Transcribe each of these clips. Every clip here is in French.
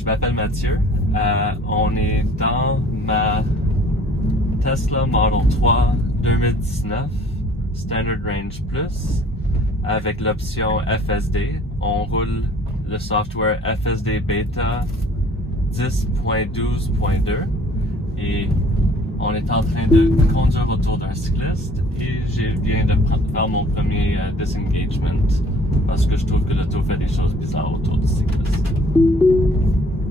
je m'appelle Mathieu. On est dans ma Tesla Model 3 2019 Standard Range Plus avec l'option FSD. On roule le software FSD Beta 10.12.2 et on est en train de conduire autour d'un cycliste et je viens de faire mon premier disengagement parce que je trouve que l'auto fait des choses bizarres autour du cycliste.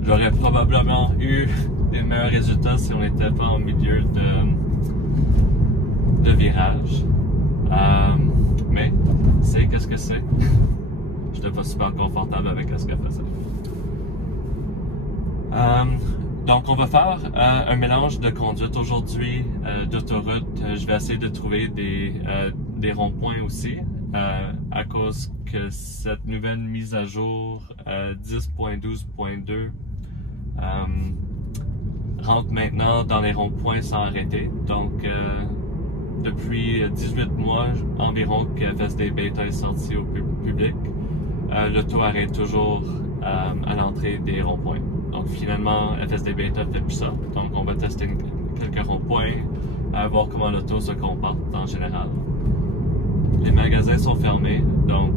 J'aurais probablement eu des meilleurs résultats si on n'était pas en milieu de virage. Mais c'est qu'est-ce que c'est. Je n'étais pas super confortable avec ce qu'elle faisait. Donc on va faire un mélange de conduite aujourd'hui, d'autoroute. Je vais essayer de trouver des ronds-points aussi, à cause que cette nouvelle mise à jour 10.12.2 rentre maintenant dans les ronds-points sans arrêter. Donc depuis 18 mois environ que FSD Beta est sorti au public, l'auto arrête toujours à l'entrée des ronds-points. Donc finalement, FSD Beta fait plus ça. Donc on va tester quelques ronds-points, voir comment l'auto se comporte en général. Les magasins sont fermés, donc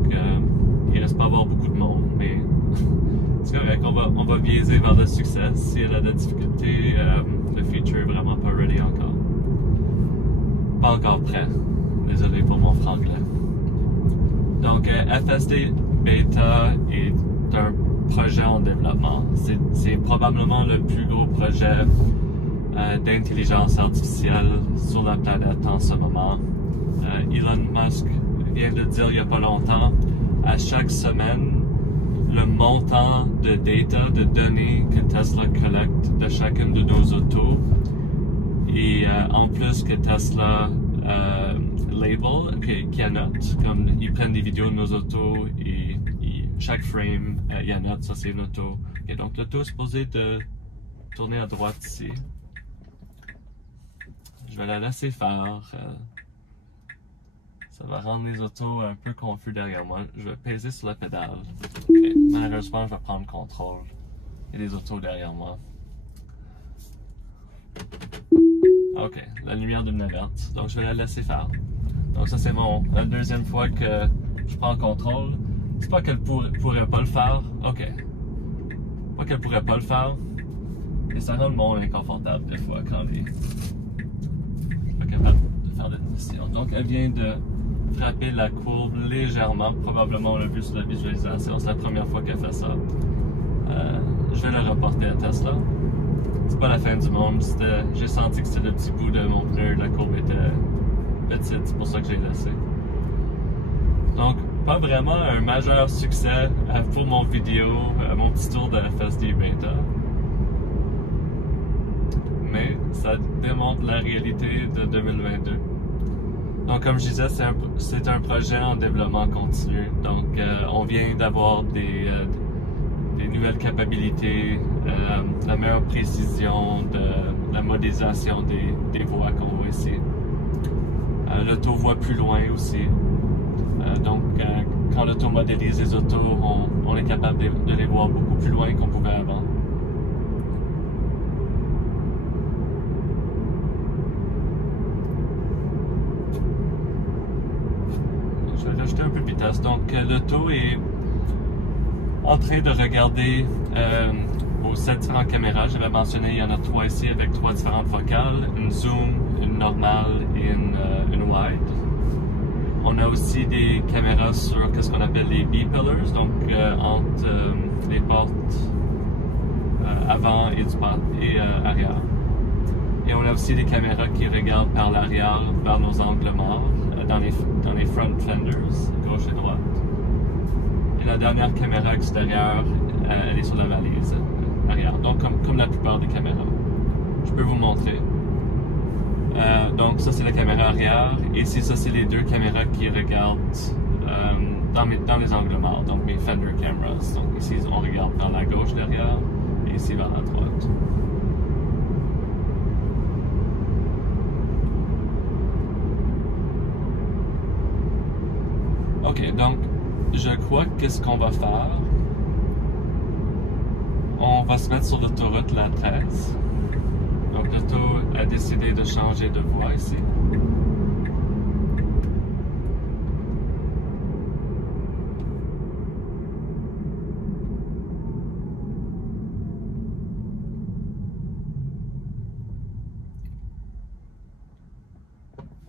il ne reste pas avoir beaucoup de monde, mais c'est correct, on va biaiser vers le succès. Si elle a de la difficulté, le feature est vraiment pas ready encore. Pas encore prêt. Désolé pour mon franglais. Donc FSD Beta est un projet en développement. C'est probablement le plus gros projet d'intelligence artificielle sur la planète en ce moment. Elon Musk vient de dire il n'y a pas longtemps, à chaque semaine, le montant de data, de données que Tesla collecte de chacune de nos autos, et en plus que Tesla label, qui annote, comme ils prennent des vidéos de nos autos et chaque frame, il annote, ça c'est une auto. Et donc l'auto est supposée de tourner à droite ici. Je vais la laisser faire. Ça va rendre les autos un peu confus derrière moi. Je vais peser sur la pédale. Okay. Malheureusement, je vais prendre le contrôle. Il y a des autos derrière moi. Ok, la lumière devient verte. Donc je vais la laisser faire. Donc ça c'est la deuxième fois que je prends le contrôle. C'est pas qu'elle pourrait pas le faire. Ok. Pas qu'elle pourrait pas le faire. Mais ça rend le monde inconfortable des fois quand elle est pas capable de faire des décisions. Donc elle vient de frapper la courbe légèrement. Probablement on l'a vu sur la visualisation. C'est la première fois qu'elle fait ça. Je vais le reporter à Tesla. C'est pas la fin du monde. J'ai senti que c'était le petit bout de mon pneu. La courbe était petite. C'est pour ça que j'ai laissé. Donc, pas vraiment un majeur succès pour mon vidéo, mon petit tour de FSD Beta. Mais ça démontre la réalité de 2022. Donc, comme je disais, c'est un projet en développement continu. Donc, on vient d'avoir des nouvelles capacités, la meilleure précision de la modélisation des voies qu'on voit ici. L'auto voit plus loin aussi. Donc, quand l'auto modélise les autos, on est capable de les voir beaucoup plus loin qu'on pouvait avant. Je vais rajouter un peu de vitesse. Donc, l'auto est en train de regarder aux 7 différentes caméras. J'avais mentionné, il y en a 3 ici avec 3 différentes focales, une zoom, une normale et une wide. On a aussi des caméras sur ce qu'on appelle les B-pillars, donc entre les portes avant et arrière. Et on a aussi des caméras qui regardent par l'arrière vers nos angles morts, dans les front fenders, gauche et droite. Et la dernière caméra extérieure, elle est sur la valise arrière, donc comme la plupart des caméras. Je peux vous montrer. Donc ça c'est la caméra arrière, et ici ça c'est les deux caméras qui regardent dans les angles morts, donc mes fender cameras. Donc ici on regarde vers la gauche derrière, et ici vers la droite. Ok, donc je crois qu'est-ce qu'on va faire, on va se mettre sur l'autoroute la 13. Donc l'auto a décidé de changer de voie ici.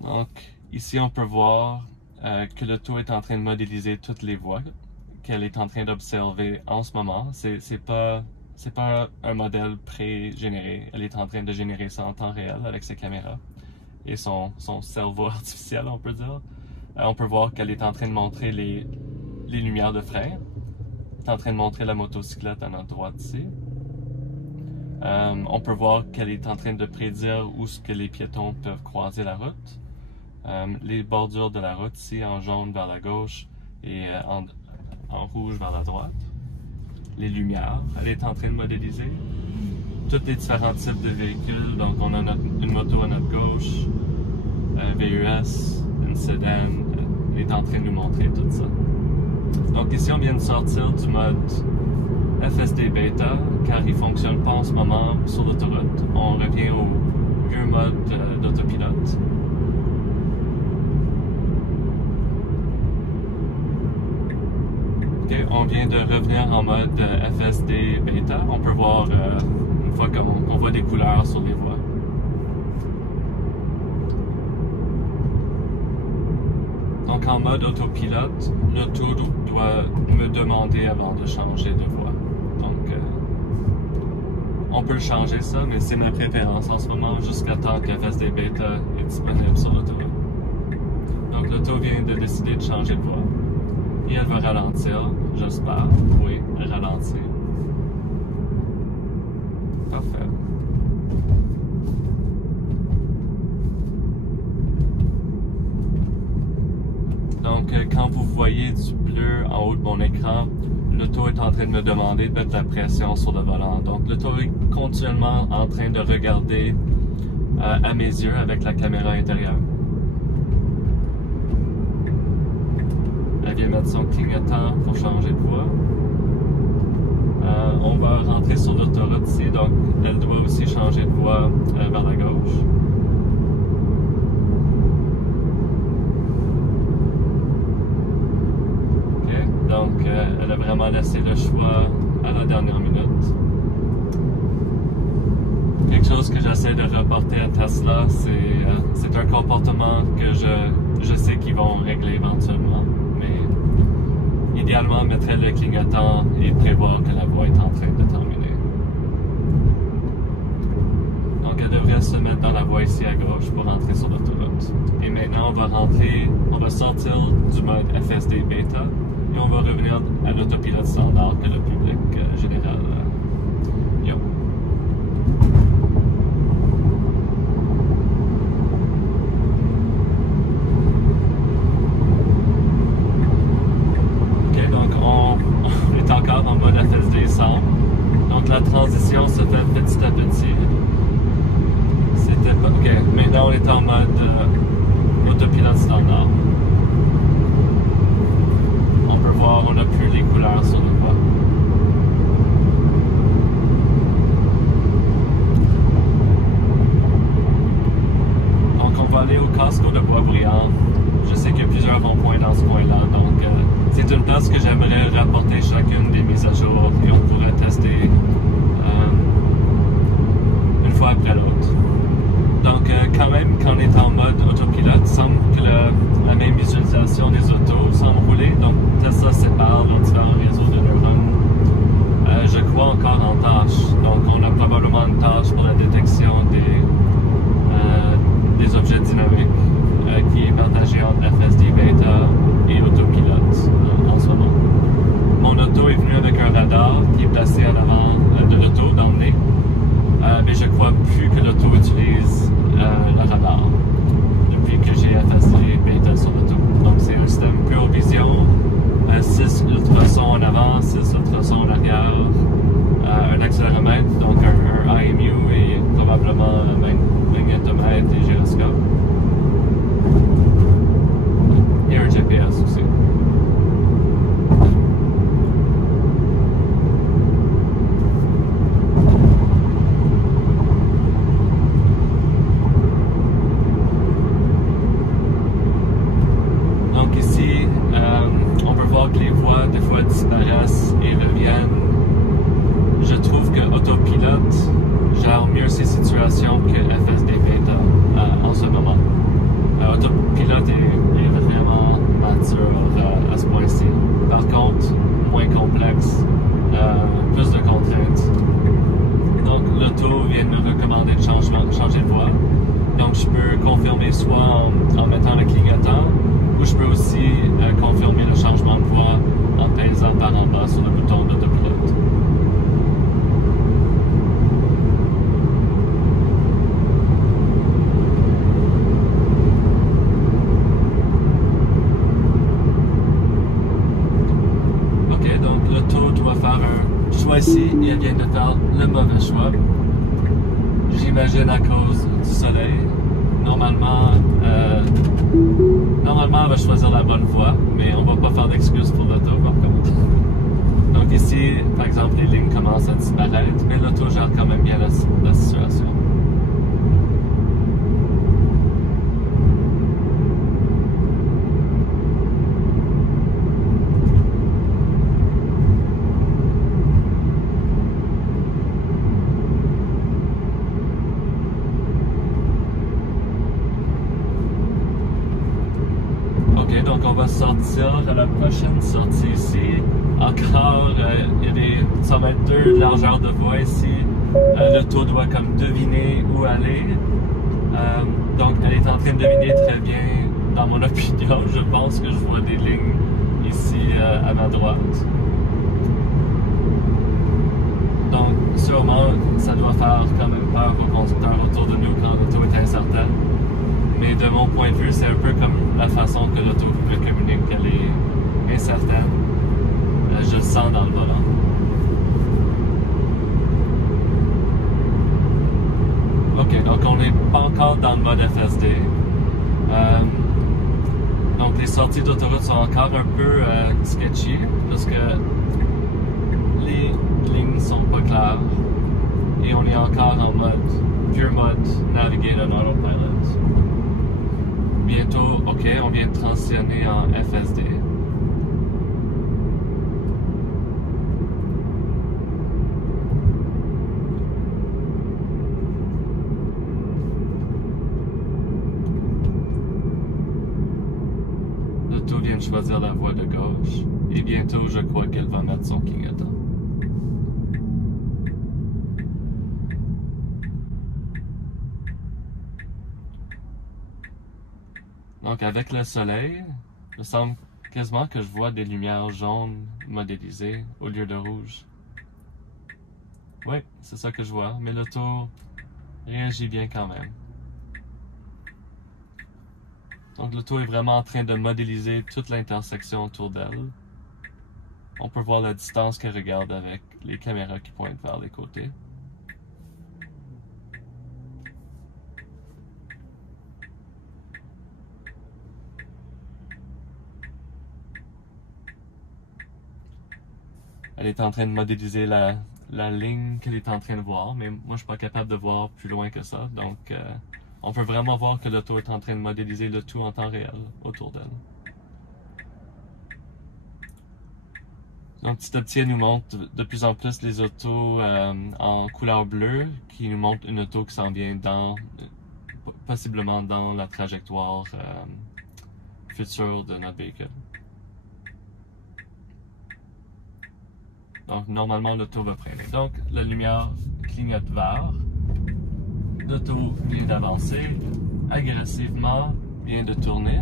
Donc ici on peut voir que l'auto est en train de modéliser toutes les voies qu'elle est en train d'observer en ce moment. C'est pas un modèle pré-généré. Elle est en train de générer ça en temps réel avec ses caméras et son cerveau artificiel, on peut dire. On peut voir qu'elle est en train de montrer les lumières de frein. Elle est en train de montrer la motocyclette à notre droite ici. On peut voir qu'elle est en train de prédire où ce que les piétons peuvent croiser la route. Les bordures de la route ici en jaune vers la gauche et en rouge vers la droite. Les lumières, elle est en train de modéliser. Tous les différents types de véhicules, donc on a une moto à notre gauche, un VUS, une sédan, elle est en train de nous montrer tout ça. Donc ici on vient de sortir du mode FSD Beta car il ne fonctionne pas en ce moment sur l'autoroute. On revient au vieux mode d'autopilote. Okay, on vient de revenir en mode FSD Beta. On peut voir une fois qu'on voit des couleurs sur les voies. Donc en mode autopilote, l'auto doit me demander avant de changer de voie. Donc on peut changer ça, mais c'est ma préférence en ce moment jusqu'à temps que FSD Beta est disponible sur l'autoroute. Donc l'auto vient de décider de changer de voie. Et elle va ralentir, j'espère. Oui, ralentir. Parfait. Donc, quand vous voyez du bleu en haut de mon écran, l'auto est en train de me demander de mettre la pression sur le volant. Donc, l'auto est continuellement en train de regarder à mes yeux avec la caméra intérieure. Elle vient mettre son clignotant pour changer de voie. On va rentrer sur l'autoroute ici, donc elle doit aussi changer de voie vers la gauche. Okay. Donc elle a vraiment laissé le choix à la dernière minute. Quelque chose que j'essaie de reporter à Tesla, c'est un comportement que je sais qu'ils vont régler éventuellement. Idéalement, mettre le clignotant et prévoir que la voie est en train de terminer. Donc, elle devrait se mettre dans la voie ici à gauche pour rentrer sur l'autoroute. Et maintenant, on va sortir du mode FSD Beta et on va revenir à l'autopilote standard que le public général a. En mode FSD 100. Donc la transition se fait petit à petit. C'était pas... Ok, maintenant on est en mode autopilote standard. On peut voir, on n'a plus les couleurs sur le voie. Donc on va aller au Costco de Boisbriand. Je sais qu'il y a plusieurs ronds-points dans ce coin-là, donc c'est une place que j'aimerais rapporter chacune des mises à jour et on pourrait tester une fois après l'autre. Donc quand même, quand on est en mode autopilote, il semble que la même visualisation des autos semble rouler, donc Tesla sépare leurs différents réseaux de neurones. Je crois encore en tâches, donc on a probablement une tâche pour la détection des objets dynamiques qui est partagé entre FSD Beta et autopilote en ce moment. Mon auto est venu avec un radar qui est placé en avant de l'auto dans le nez, mais je crois plus que l'auto utilise le radar depuis que j'ai FSD Beta sur l'auto. Donc c'est un système Pure Vision, 6 ultrasons en avant, 6 ultrasons en arrière, un accéléromètre, donc un IMU et probablement même Donc les voix des fois disparaissent et reviennent. Je trouve que Autopilote gère mieux ces situations que FSD Beta en ce moment. Autopilote est vraiment mature à ce point-ci. Par contre, moins complexe, plus de contraintes. Donc l'auto vient de me recommander de changer de voie. Donc je peux confirmer soit en mettant le clignotant, ou je peux aussi confirmer le changement de voie en pesant par en bas sur le bouton d'autopilote. Ok, donc l'auto doit faire un choix ici et elle vient de faire le mauvais choix. J'imagine à cause du soleil. Normalement, elle va choisir la bonne voie, mais on va pas faire d'excuses pour l'auto par contre. Donc ici, par exemple, les lignes commencent à disparaître, mais l'auto gère quand même bien la situation. Donc on va sortir à la prochaine sortie ici. Encore, ça va être 2 largeurs de voie ici. L'auto doit comme deviner où aller. Donc elle est en train de deviner très bien, dans mon opinion. Je pense que je vois des lignes ici à ma droite. Donc sûrement, ça doit faire quand même peur aux conducteurs autour de nous quand l'auto est incertaine. Mais de mon point de vue, c'est un peu comme la façon que l'auto me communique qu'elle est incertaine. Je le sens dans le volant. Ok, donc on n'est pas encore dans le mode FSD. Donc les sorties d'autoroute sont encore un peu sketchy parce que les lignes sont pas claires et on est encore en pure mode Navigate on Autopilot. Bientôt, ok, on vient de transitionner en FSD. L'auto vient de choisir la voie de gauche et bientôt je crois qu'elle va mettre son clignotant. Donc avec le soleil, il me semble quasiment que je vois des lumières jaunes modélisées au lieu de rouge. Oui, c'est ça que je vois, mais l'auto réagit bien quand même. Donc l'auto est vraiment en train de modéliser toute l'intersection autour d'elle. On peut voir la distance qu'elle regarde avec les caméras qui pointent vers les côtés. Elle est en train de modéliser la ligne qu'elle est en train de voir, mais moi je suis pas capable de voir plus loin que ça, donc on peut vraiment voir que l'auto est en train de modéliser le tout en temps réel autour d'elle. Donc petit à petit, elle nous montre de plus en plus les autos en couleur bleue, qui nous montrent une auto qui s'en vient possiblement dans la trajectoire future de notre véhicule. Donc, normalement, l'auto va freiner. Donc, la lumière clignote vert. L'auto vient d'avancer agressivement, vient de tourner.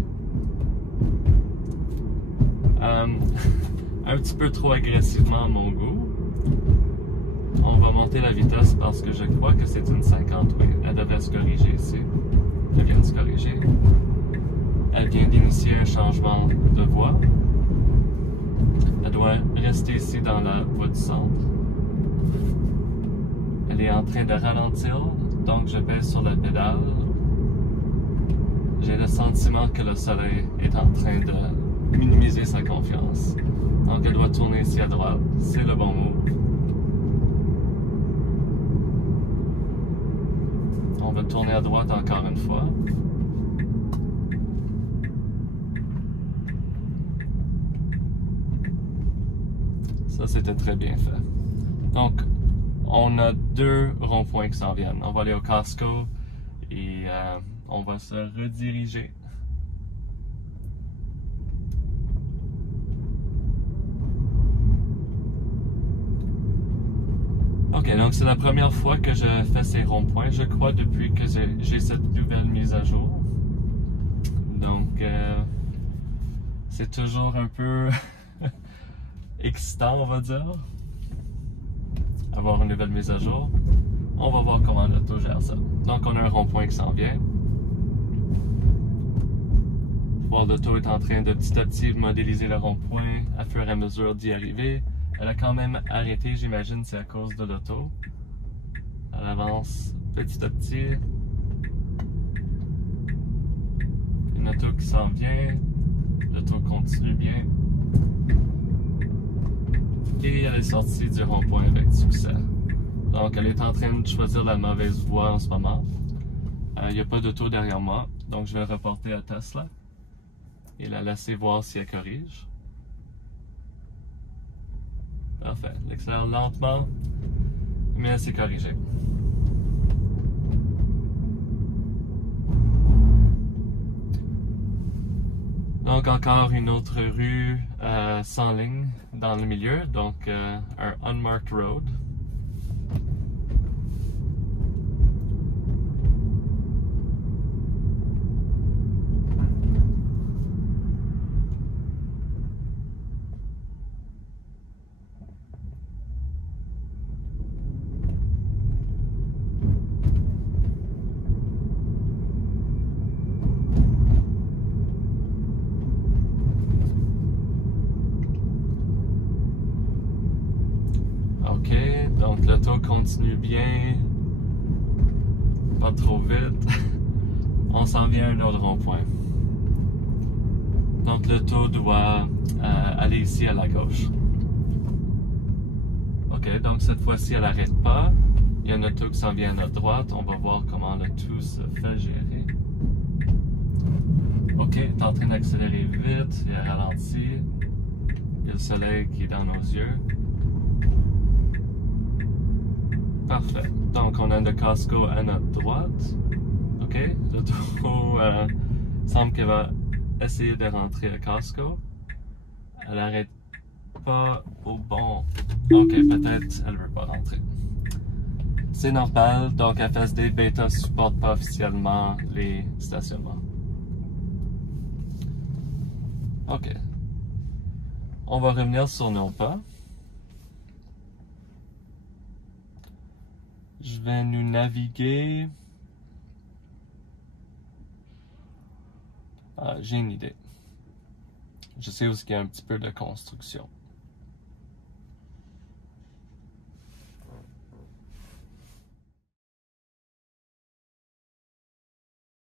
Un petit peu trop agressivement à mon goût. On va monter la vitesse parce que je crois que c'est une 50, oui. Elle devrait se corriger ici. Elle vient de se corriger. Elle vient d'initier un changement de voie. Elle doit rester ici dans la voie du centre. Elle est en train de ralentir, donc je pèse sur la pédale. J'ai le sentiment que le soleil est en train de minimiser sa confiance. Donc elle doit tourner ici à droite, c'est le bon move. On va tourner à droite encore une fois. Ça, c'était très bien fait. Donc, on a 2 ronds-points qui s'en viennent. On va aller au Costco et on va se rediriger. Ok, donc c'est la première fois que je fais ces ronds-points, je crois, depuis que j'ai cette nouvelle mise à jour. Donc, c'est toujours un peu excitant, on va dire, avoir une nouvelle mise à jour. On va voir comment l'auto gère ça. Donc, on a un rond-point qui s'en vient. L'auto est en train de petit à petit modéliser le rond-point à fur et à mesure d'y arriver. Elle a quand même arrêté, j'imagine, c'est à cause de l'auto. Elle avance petit à petit. Une auto qui s'en vient. L'auto continue bien. Et elle est sortie du rond-point avec succès. Donc, elle est en train de choisir la mauvaise voie en ce moment. Il n'y a pas d'auto derrière moi, donc je vais le reporter à Tesla et la laisser voir si elle corrige. Parfait. Elle accélère lentement, mais elle s'est corrigée. Donc, encore une autre rue sans ligne dans le milieu, donc un unmarked road. Ok, donc l'auto continue bien, pas trop vite. On s'en vient à un autre rond-point. Donc l'auto doit aller ici à la gauche. Ok, donc cette fois-ci elle n'arrête pas. Il y a une auto qui s'en vient à notre droite. On va voir comment le tout se fait gérer. Ok, elle est en train d'accélérer vite, il a ralenti. Il y a le soleil qui est dans nos yeux. Parfait. Donc, on a le Costco à notre droite. OK. L'auto semble qu'elle va essayer de rentrer à Costco. Elle n'arrête pas au bon. OK, peut-être elle ne veut pas rentrer. C'est normal. Donc, FSD Beta ne supporte pas officiellement les stationnements. OK. On va revenir sur nos pas. Je vais nous naviguer. J'ai une idée. Je sais aussi qu'il y a un petit peu de construction.